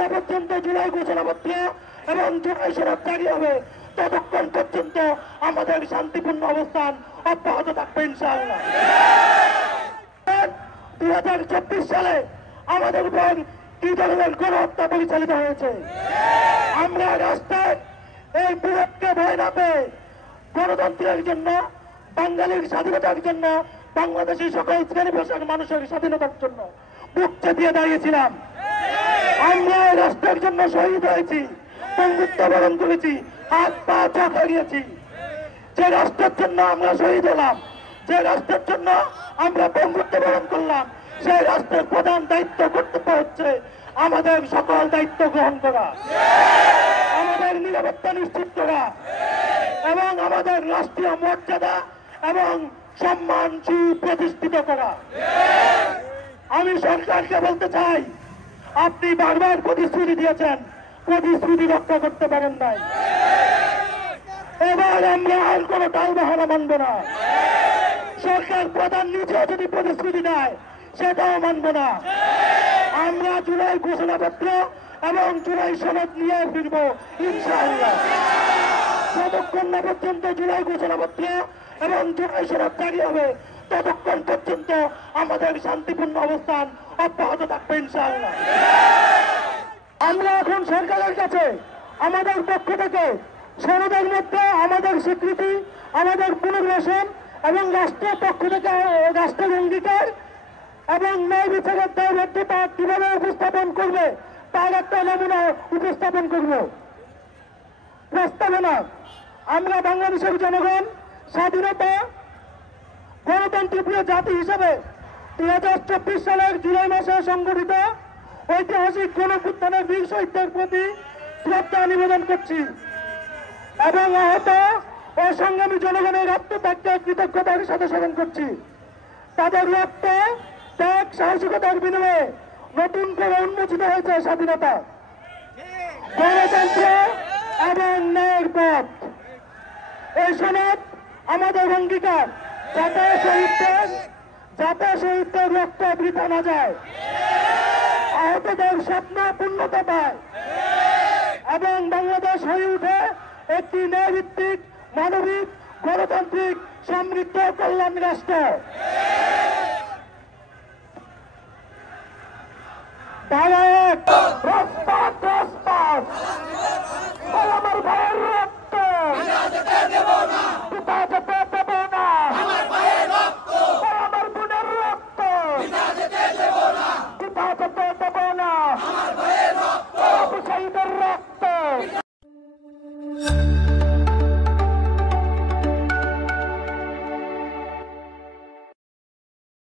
না পর্যন্ত জুলাই ঘোষণাপত্র এবং জুলাই সনদ জারি হবে ততক্ষণ পর্যন্ত আমাদের শান্তিপূর্ণ অবস্থান অব্যাহত থাকবে ইনশাআল্লাহ। 2024 সালে আমাদের উপর কি ধরনের গণহত্যা পরিচালিত হয়েছে, আমরা রাস্তায় এই বিরোধকে ভয় না পেয়ে গণতন্ত্রের জন্য, বাঙালির স্বাধীনতার জন্য, বাংলাদেশের সকল শ্রেণী পেশার মানুষের স্বাধীনতার জন্য বুক চেপিয়ে দাঁড়িয়েছিলাম। আমরা রাষ্ট্রের জন্য শহীদ হয়েছি, বন্ধুত্ব বরণ করেছি, হাত পা চোখ হারিয়েছি। যে রাষ্ট্রের জন্য আমরা শহীদ হলাম, যে রাষ্ট্রের জন্য আমরা বন্ধুত্ব বরণ করলাম, সেই রাষ্ট্রের প্রধান দায়িত্ব কর্তব্য হচ্ছে আমাদের সকল দায়িত্ব গ্রহণ করা, আমাদের নিরাপত্তা নিশ্চিত করা এবং আমাদের রাষ্ট্রীয় মর্যাদা এবং সম্মান সুপ্রতিষ্ঠিত করা। আমি সরকারকে বলতে চাই, আপনি বারবার প্রতিশ্রুতি দিয়েছেন, প্রতিশ্রুতি রক্ষা করতে পারেন নাই। এবার আমরা আর কোন টালবাহানা মানব না। সরকার প্রধান নিজেও যদি প্রতিশ্রুতি দেয় সেটাও মানব না। আমরা জুলাই ঘোষণাপত্র এবং জুলাই সনদ নিয়ে ফিরব ইনশাআল্লাহ। যতক্ষণ না পর্যন্ত জুলাই ঘোষণাপত্র এবং জুলাই সনদ জারি হবে ততক্ষণ পর্যন্ত আমাদের শান্তিপূর্ণ অবস্থান অব্যাহত থাকবে ইনশাআল্লাহ। আমরা এখন সরকারের কাছে আমাদের পক্ষ থেকে সনদের মধ্যে আমাদের স্বীকৃতি, আমাদের পুনর্বাসন এবং রাষ্ট্রের পক্ষ থেকে রাষ্ট্রের অঙ্গীকার এবং ন্যায় বিচারের দায়বদ্ধতা কিভাবে উপস্থাপন করবে তার একটা নমুনা উপস্থাপন করব। প্রস্তাবনা, আমরা বাংলাদেশের জনগণ স্বাধীনতা গণতন্ত্রপ্রিয় জাতি হিসেবে 2024 সালের জুলাই মাসে সংগঠিত ঐতিহাসিক গণঅভ্যুত্থানের বীর শহীদদের প্রতি শ্রদ্ধা নিবেদন করছি এবং আহত ও সংগ্রামী জনগণের আত্মত্যাগকে কৃতজ্ঞতার সাথে স্মরণ করছি। তাদের রক্ত, ত্যাগ, সাহসিকতার বিনিময়ে নতুন করে উন্মোচিত হয়েছে স্বাধীনতা, গণতন্ত্র এবং ন্যায়ের পথ। এই সনদ আমাদের অঙ্গীকার, যাতে শহীদদের রক্ত বৃথা না যায়, আহতদের স্বপ্ন পূর্ণতা পায় এবং বাংলাদেশ হয়ে উঠে একটি ন্যায়ভিত্তিক, মানবিক, গণতান্ত্রিক, সমৃদ্ধ কল্যাণ রাষ্ট্র। ধারা 1